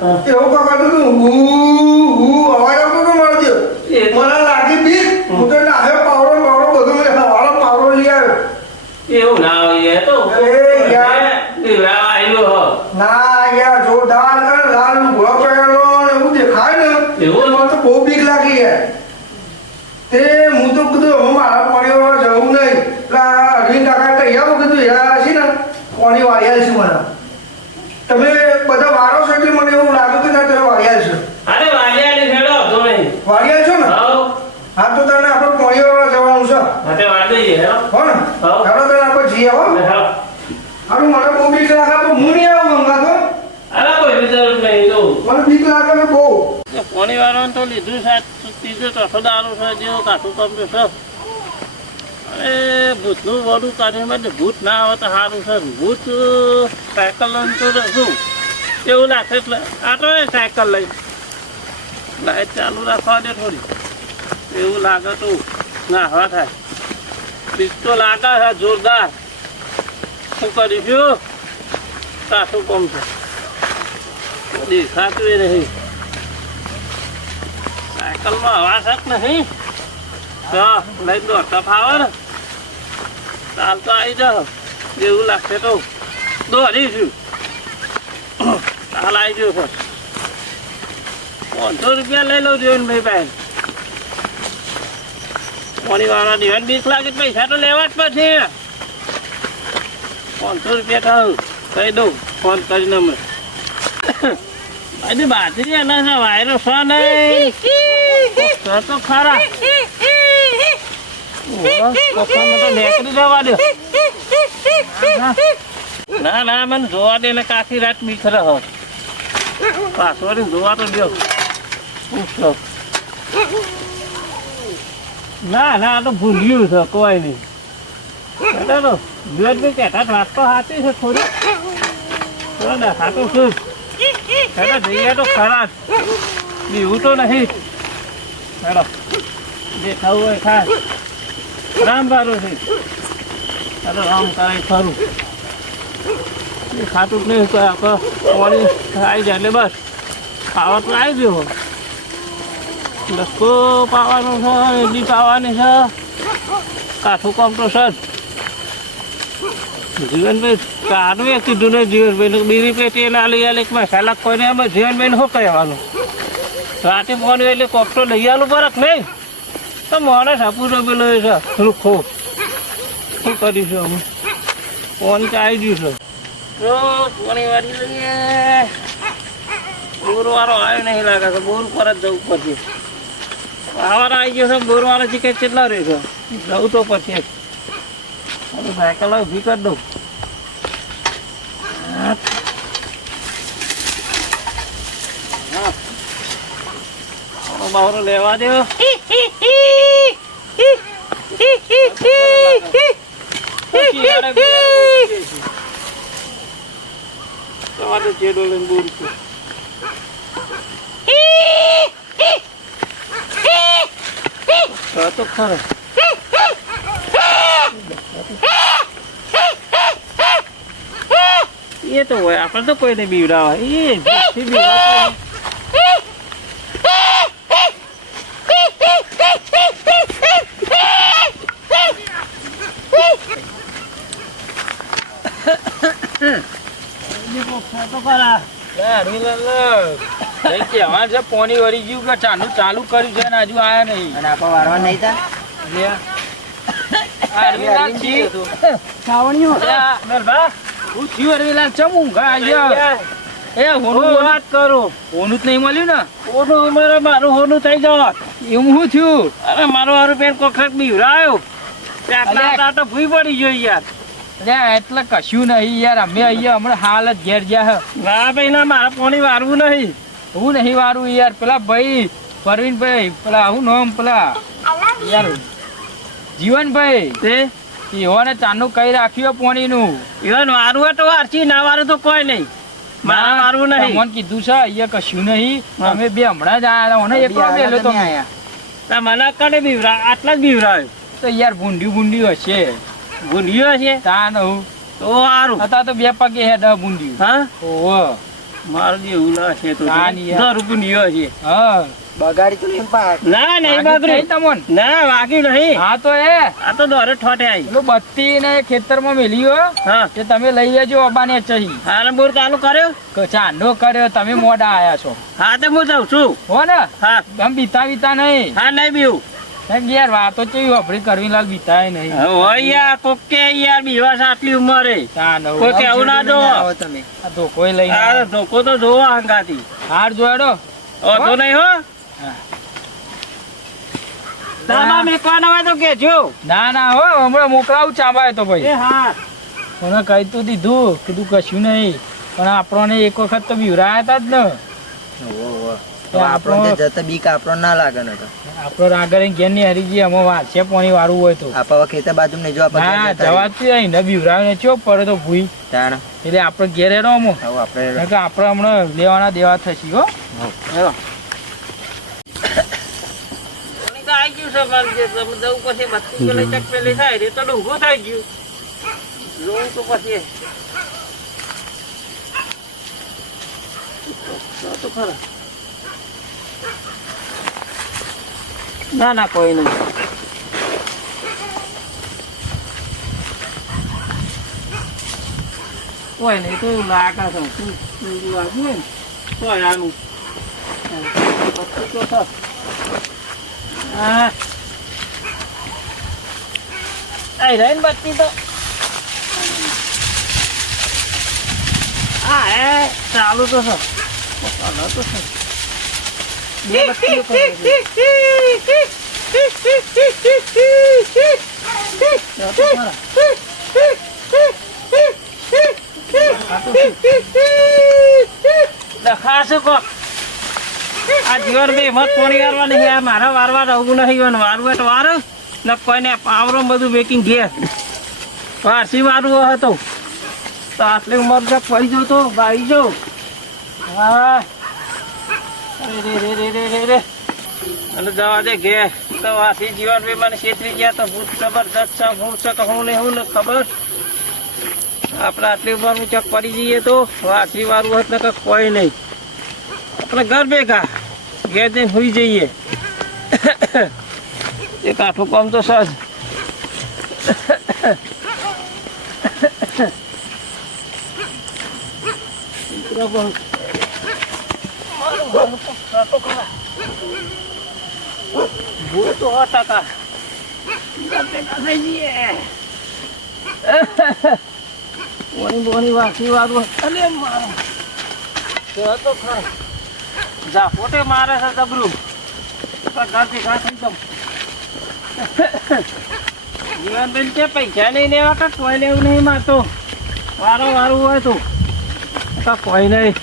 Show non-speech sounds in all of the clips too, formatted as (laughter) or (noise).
હોય હા. ને એવું ખખડતું હતું હું હું અવાજ આવતો હતો મારો જે એ તો- મને લાગી બીક હું તો નાહ્યો પાવડો ને પાવડો બધું મેં હવાળો પાવડો લઈ આવ્યો એવું ના હોય એ તો એ યાર. દીવડા આવ્યો હો ના યાર જોરદાર અને લાલ ઘોડો પહેરેલો ને એવું દેખાય ને એવું? મને તો બહુ બીક લાગી યાર તે હું તો કીધું હવે મારા પાણી જવું નહીં એટલે આ અરવિંદ કાકા કહી આવું કીધું યાર છે ને પાણી વાળ્યા છે મને તમે બધા વાળો છો એટલે મને એવું લાગ્યું કે ના તમે વાળ્યા છો અરે વાલિયાની ખેડો હતો નહીં વાળ્યા છો ને હાઉ હા તો તને આપણે પાણી વાળવા જવાનું છે હાથે વાત દઈએ હે હો ને હા. ચાલો તને આપણે જઈએ હો હા હારું મને બહુ બીક લાગે તો હું નહીં આવું મંગાતો અરે કોઈ વિચાર નહીં તો મને બીક લાગે છે પાણી વાળવાનું તો લીધું છે ત્રીજો ચોથો દારૂ છે જેવો કાઠું કમતું છે અરે, ભૂતનું વડું કાઢ્યું ભૂત ના આવે તો સારું છે ભૂત સાયકલ લઈને તો શું એવું લાગે એટલે તો એ સાયકલ લઈ લાઈટ ચાલુ રાખવા દે થોડી. એવું લાગે તો ના હવા થાય. બીજ તો લાગે છે જોરદાર. શું કરીશું? કાઠું કમ છે. દેખાતું એ નહીં. સાયકલમાં હવા શક નહીં તો લઈ દો ફાવે ને ચાલ તો આવી જાઓ. એવું લાગશે તો દોડીશું ચાલ આવી ગયો પણ. પાંચસો રૂપિયા લઈ લઉં જોઈને ભાઈ પાસે. પાણી વાળા જીવન બીક લાગે પૈસા તો લેવા જ પછી પાંચસો રૂપિયા થાવ કહી દઉં. ફોન કરીને અમે (coughs) બાજરી એના છે વાયરો છે નહીં. તો ખરા. તો દે ના ના, મને જોવા દે ને રાત રહો. પાછળ જોવા તો દો ના ના તો ભૂલ્યું છે, કોઈ નહીં. ચાલો બી કહેતા વાત તો સાચી છે થોડી. તો દેખાતું શું? હેડો જઈએ તો ખરા બીવું તો નહીં. હેડો. જે થવું હોય ખાય. રામ બારું છે. હેડો, રામ કરે ખરું એ ખાતું જ નહીં તો આપણે પાણી આવી જાય એટલે બસ. ખાવા તો આવી ગયો. લસકો પાવાનું છે, ઈડલી પાવાની છે. કાઠું કામ તો જ. જીવનભાઈ, કાઢું એક કીધું ને જીવનભાઈ બીરી પેટી એને આલી આલી મસાલા કોઈને અમે જીવનભાઈને શું કહેવાનું? રાતે મોડું એટલે કોક તો લઈ આલું બરક નહીં. તો મોડે સાપુરો પેલો છે. રૂખો. શું કરીશું અમે? ફોન તો આવી ગયું છે. તો પાણી વાળી લઈએ. બોર વાળો આવ્યો નહીં લાગે છે બોર પર જ જવું પડશે. આવાર આવી ગયો છે બોર વાળો ચીકે કેટલા રહે છે? જવું તો પછી સાયકલ ઊભી કરી દઉં હા. હા. આવડો લેવા દો તમારે ચેડો લઈને બોલ છે. એ તો હોય, આપણે તો કોઈને બીવડાવે એ જેથી બીવડાવે પોણી વળી ગયું કે ચાલુ ચાલુ કર્યું છે ને હજુ આયા નહીં અને આપણે વારવા નહીં તા મારું હોનું થઈ જવા એવું શું થયું અરે મારો હારું પેન બીવરાયો તો ભૂઈ પડી ગયો યાર. એટલે કશું નહીં યાર અમે અહીંયા હમણાં હાલ જ ઘેર ગયા હે. ના ભાઈ ના મારા પાણી વારવું નહીં. હું નહીં વારું યાર પેલા ભાઈ પરવીનભાઈ પેલા હું નામ પેલા? યાર જીવનભાઈ તે એહોને ચાનું કઈ રાખ્યું પોણીનું? ઈવન વારવું તો વારસી ના વારું તો કોઈ નહીં. મારા વારવું નહીં. મને કીધું છે અહીંયા કશું નહીં. અમે બે હમણાં જ આયા હતા એકલો બેલો તો. ના મને કડે બીવરા આટલા જ બીવરાય. તો યાર ભૂંડ્યું ભૂંડ્યું હશે. ભૂંડ્યો છે? તાન હું. તો સારું હતા તો બે પગે હે દહ ભૂંડી હા? ઓહો. મારો જે ઉલા છે તો દહ ભૂંડ્યો છે. હા. બગાડી તો નહીં પાક ના નહીં બાબરી તમોન? ના વાગ્યું નહીં. હા તો એ. આ તો દોરે ઠોટે આવી પેલું બત્તી ને ખેતરમાં મેલી હો. હા. કે તમે લઈ જજો અબાને ચહી હારે બોર ચાલુ કર્યો? કે ચાંદો કર્યો તમે મોડા આયા છો. હા તો હું જાઉં છું. હો ને? હા. તમે બીતા બીતા નહીં. હા નહીં બીવું. યાર વાતો કેવી વાપરી કરવી લાલ બીતાય નહીં. હોય યાર કોક કે યાર બીવા છે આટલી ઉંમરે કોઈ કેવું ના જો તમે. આ ધોકો લઈ આ ધોકો તો જોવો હંગાતી હાર જોડો. ઓછો નહીં હો. તામા મેકવાના હોય તો કેજો ના ના હો હમણાં મોકલાવું ચાંબાય તો એ ભાઈ હા. મને કહી તો દીધું કીધું કશું નહીં. પણ આપણને એક વખત તો બીવરાયા હતા જ ને. તો આપણો જતા બીક આપણો ના લાગે ને તો આપણો રાગર ઘેરની હરી ગઈ અમે વાંચે પાણી વાળું હોય તો. આપા ખેતર બાજુ ને જો ના આપણે જવાતું નહીં ને બીવરાવે ને ચો પડે તો ભૂઈ. તાણ. એટલે આપણે ઘેર અમો આપણે આપણે હમણાં લેવાના દેવા થશી હો. હેડો. આઈ ગયું છે મારે જે તમે જવું પછી બત્તી પેલી ચક પેલી થાય રે તો ઊભું થઈ ગયું. જોઉં તો પછી. તો તો ખરા. ના ના, કોઈ નહીં. કોઈ નહીં, તો એવું લાગે છે. શું હોય ને કોઈ આનું. તો થશે. હા. આઈ રહી ને તો. હા એ, ચાલુ તો છે તો છે. તો તો શું? કોક. આ જીવન બે મત પાણી વારવા નહીં આ મારા વારવા આવું નહીં વારવું એટલે વાર. ને કોઈને પાવરો બધું મેકિંગ ઘેર પારસી વારવો હતો તો. આટલી ઉંમર પડી જતો ભાઈ જો હા. અને જવા દે ઘેર તો આથી જીવન બે મને છેતરી ગયા તો ભૂત જબરદસ્ત છે હું છે તો હું ને હું ને ખબર આપણે આટલી ઉંમર ચક પડી જઈએ તો વાસી વાળું હોત ને કોઈ નહીં આપણે ઘર ભેગા ઘેર જઈને સુઈ જઈએ એ કાઠું કામ તો સજ ભૂલ તો બોની બોની વાસી વાળું તો તો ખરા જા પોતે મારે છે જબરું ઘરથી ઘા થઈ જાઉં જીવનબેન કે પૈસા નહીં લેવા કે કોઈ લેવું નહીં મારતો વારો વારું હોય તો કોઈ નહીં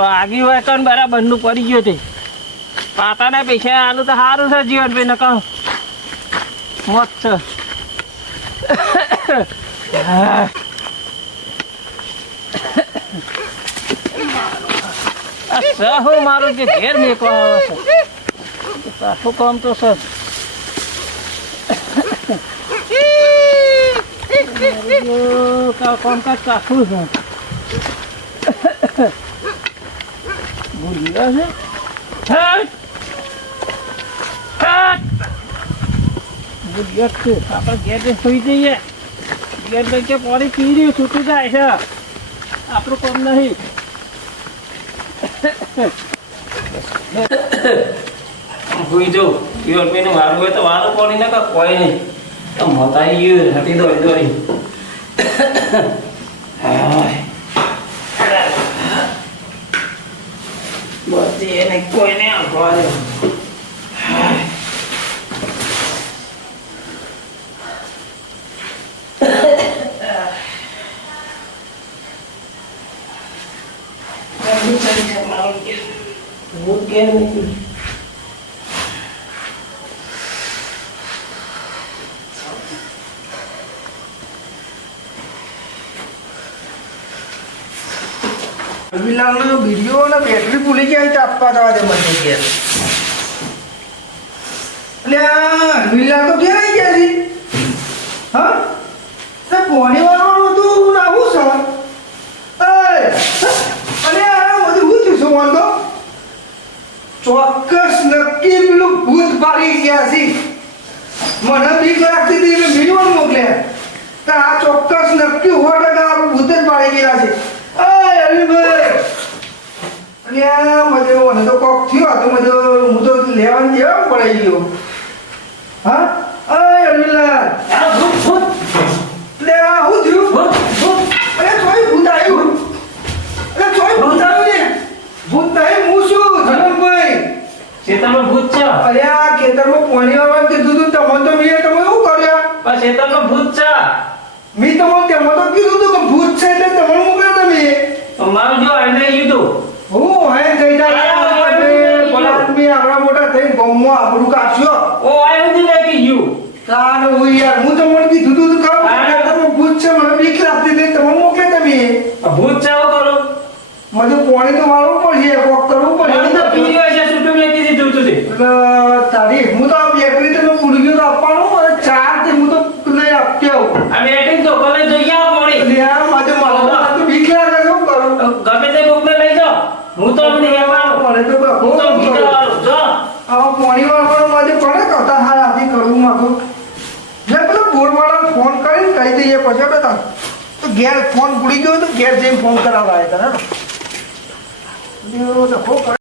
વાગી હોય તો બરાબરનું પડી ગયું તે. પાતાના પૈસા આલું તો સારું છે જીવનભાઈ નકા મોત છે સહો જે ઘેર મેકવા આવે છે. પાછું કામ તો સર કામકાજ કાઠું છે. (laughs) ભૂલી ગયા છે? સુઈ જઈએ. ઘેર જઈને કે પાણી જાય છે. આપણું કામ નહીં. હુઈ જો પ્યોર હોય તો વારું કોની ના કોઈ નહીં. તો ગયું હતી બધી એને કોઈને આવવા દે તો તો તે ચોક્કસ નક્કી પેલું ભૂત પાડી ગયા છે. મને બીક લાગતી હતી એટલે મોકલ્યા. કે આ ચોક્કસ નક્કી સો ટકા ભૂત જ પાડી ગયા છે. મને તો કોક થયો તો મને હું તો લેવાનું દેવા પડી ગયો. હા? અય અરવિંદલાલ આ ભૂત ભૂત લે આ હું થયું ભૂત ભૂત અરે ચોય ભૂત આવ્યું અરે ચોય ભૂત આવ્યું ને ભૂત નહીં હું શું ધનમભાઈ શેતાનો ભૂત છે અરે આ ખેતરમાં પાણી વાળવાનું કીધું તું તમને તો મેં તમે શું કર્યા પણ શેતાનો ભૂત છે મેં તમને તેમાં તો કીધું તું કે ભૂત છે એટલે તમને મોકલ્યા તમે તો મારું જો આને કીધું હું હે જઈતા આદમી આવડા મોટા થઈને ગામમાં આપણું કાપ્યો ઓ આ સુધી લાગી ગયું. કાન હું યાર હું તમને કીધું તું તો કહું હા. ખેતરમાં ભૂત છે મને બીક લાગતી હતી. તમે મોકલે તમે. આ ભૂત છે કરું. મને પાણી તો વાળવું પડશે કોક કરવું મને તો પી પડશે હોય છે છૂટું મેકી દીધું તું તે એટલે તારી હું તો આ બેકરી તો મેં પૂરી ગયું તો આપવાનું અને ચાર તે હું તો લઈ આવું આ બેટિંગ તો કોલેજ જઈ આવો મોડી એટલે યાર મારે મારા તો બીક લાગે શું કરું? ગમે તે કોકને લઈ જાઓ. હું તો અમને કહેવાનું મને તો બહુ હું તો ભીતરવાળો જો આ પાણી વાળવાનો મારે કોને કથા હાર આથી કરવું માંગુ મેં પેલો બોરવાળા ફોન કરીને કહી દઈએ પછી બેટા તો ઘેર ફોન ભૂલી ગયો તો ઘેર જઈને ફોન કરાવવા આવ્યા હતા ને